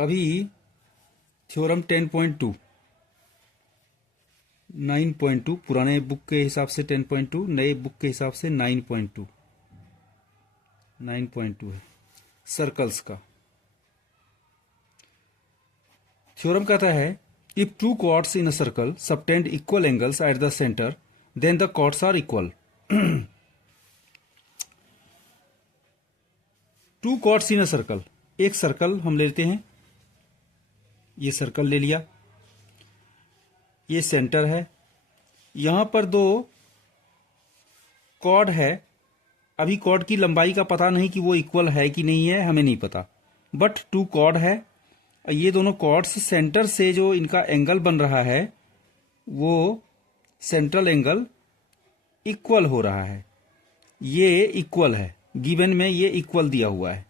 अभी थ्योरम 10.2 9.2 पुराने बुक के हिसाब से 10.2, नए बुक के हिसाब से 9.2 है सर्कल्स का। थ्योरम कहता है if two chords in a circle subtend equal angles at the centre then the chords are equal. Two chords in a circle, एक सर्कल हम लेते हैं, ये सर्कल ले लिया, ये सेंटर है, यहां पर दो कॉर्ड है। अभी कॉर्ड की लंबाई का पता नहीं कि वो इक्वल है कि नहीं है, हमें नहीं पता, बट टू कॉर्ड है। ये दोनों कॉर्ड्स सेंटर से जो इनका एंगल बन रहा है वो सेंट्रल एंगल इक्वल हो रहा है, ये इक्वल है, गिवन में ये इक्वल दिया हुआ है।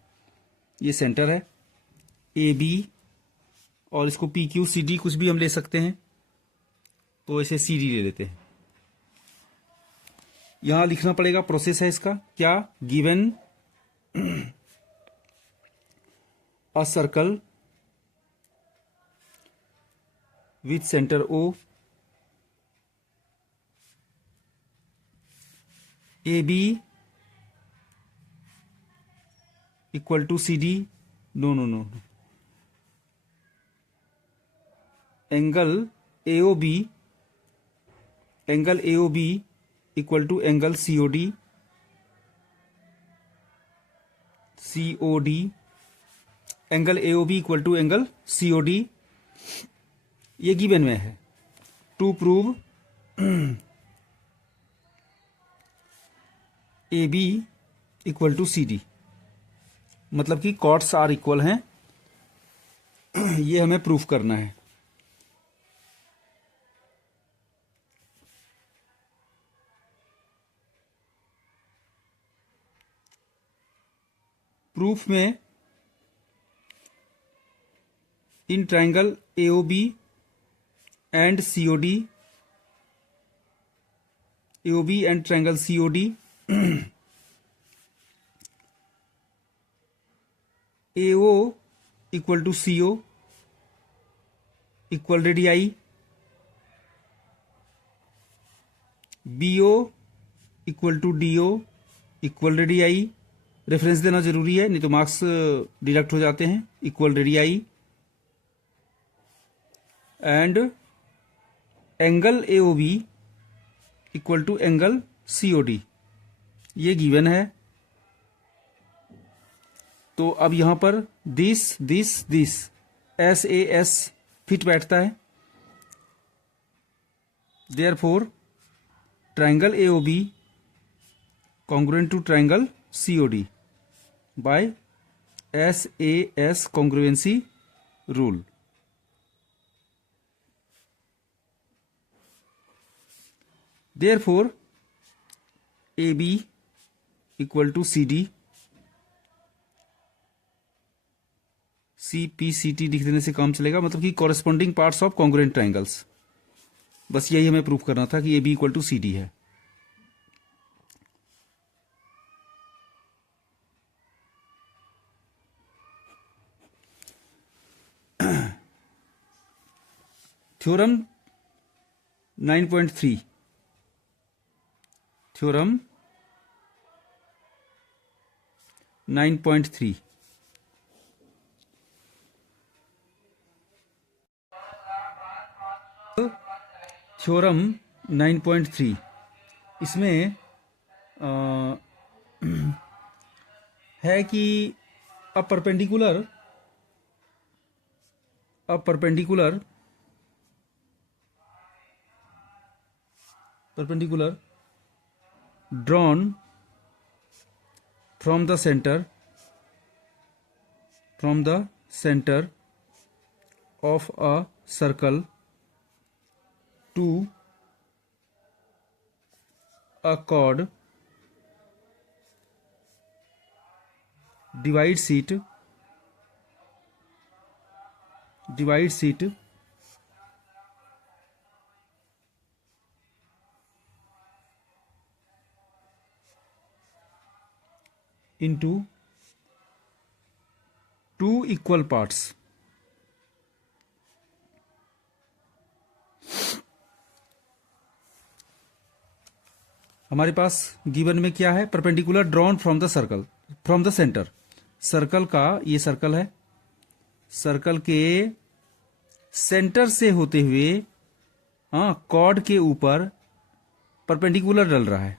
ये सेंटर है ए बी, और इसको पी क्यू सी डी कुछ भी हम ले सकते हैं, तो इसे सी डी ले लेते हैं। यहां लिखना पड़ेगा, प्रोसेस है इसका क्या, given a circle with centre O, A B equal to C D, no no no, angle AOB equal to angle COD, angle AOB equal to angle COD, ये गिवन में है। To prove AB equal to CD, मतलब कि chords are equal हैं, ये हमें proof करना है। प्रूफ में in triangle AOB and COD, AOB and triangle COD, AO equal to CO equal radii, BO equal to DO equal radii, reference देना जरूरी है नहीं तो मार्क्स डिडक्ट हो जाते हैं, equal radii, and angle AOB equal to angle COD, ये given है। तो अब यहां पर दिस SAS फिट बैठता है, therefore triangle AOB congruent to triangle COD by SAS congruency rule. Therefore AB equal to CD, CPCT लिख देने से काम चलेगा, मतलब कि corresponding parts of congruent triangles. बस यही हमें प्रूफ करना था कि AB इक्वल टू CD है। थ्योरम 9.3, थ्योरम 9.3, थ्योरम 9.3, इसमें है कि a perpendicular drawn from the centre of a circle to a chord divides it into two equal parts, हमारे पास गिवन में क्या है, perpendicular drawn from the circle, from the centre. Circle का, ये circle है, सर्कल के सेंटर से होते हुए कॉर्ड के ऊपर परपेंडिकुलर डल रहा है।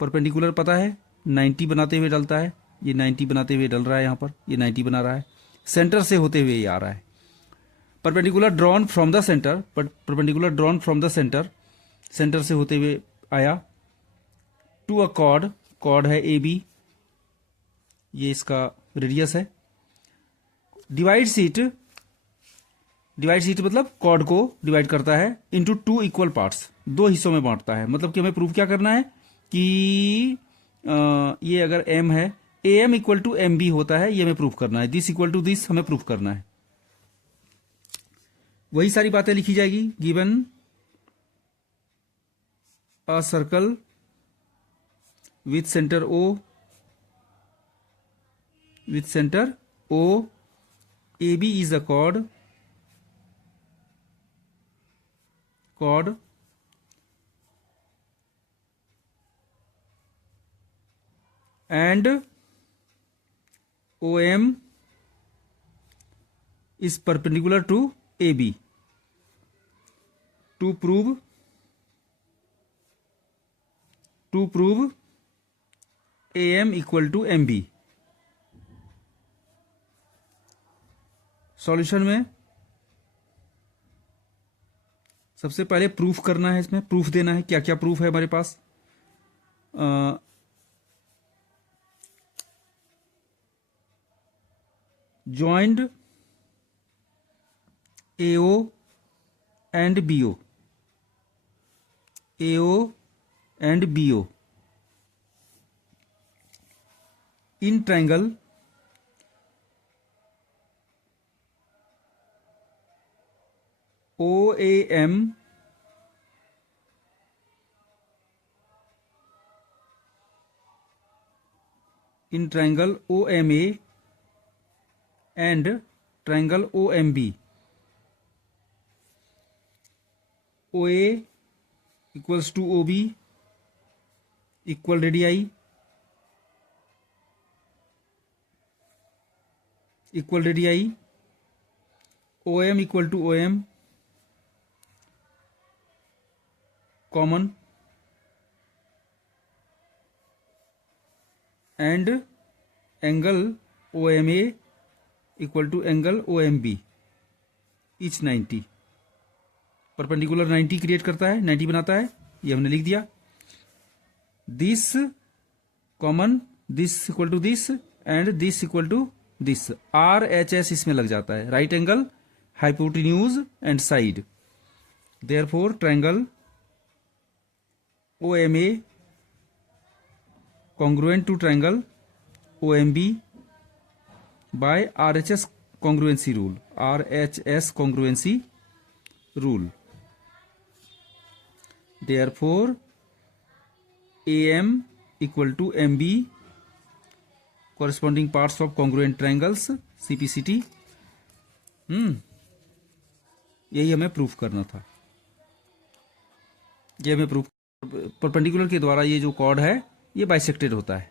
परपेंडिकुलर पता है 90 बनाते हुए डलता है, ये 90 बनाते हुए डल रहा है, यहाँ पर ये 90 बना रहा है, सेंटर से होते हुए ये आ रहा है। Perpendicular drawn from the centre, perpendicular drawn from the centre, centre से होते हुए आया टू अ कॉर्ड, कॉर्ड है ए बी, ये इसका रेडियस है। डिवाइड सीट, डिवाइड सीट मतलब कॉर्ड को डिवाइड करता है इनटू टू इक्वल पार्ट्स, दो हिस्सों में बांटता है। मतलब कि हमें प्रूफ क्या करना है कि ये अगर m है, A M equal to M B होता है, ये हमें प्रूफ करना है। दिस इक्वल टू दिस हमें प्रूफ करना है। वही सारी बातें लिखी जाएगी। Given a circle with centre O, with centre O, A B is a chord, chord and OM is perpendicular to AB. To prove AM equal to MB। Solution में सबसे पहले प्रूफ करना है, इसमें प्रूफ देना है। क्या क्या प्रूफ है हमारे पास, joined AO and BO, AO and BO in triangle OAM in triangle OMA and triangle OMB। OA equals to OB equal radii, equal radii, OM equal to OM common, and angle OMA equal to angle OMB each 90। Perpendicular 90 create करता है, 90 बनाता है, ये हमने लिख दिया। This common, this equal to this and this equal to this, RHS इसमें लग जाता है, right angle, hypotenuse and side. Therefore triangle OMA congruent to triangle OMB by RHS congruency rule, RHS congruency rule। Therefore AM equal to MB, corresponding parts of congruent triangles, CPCT। यही हमें proof करना था। ये हमें proof, perpendicular के द्वारा ये जो कॉर्ड है ये बाइसेक्टेड होता है।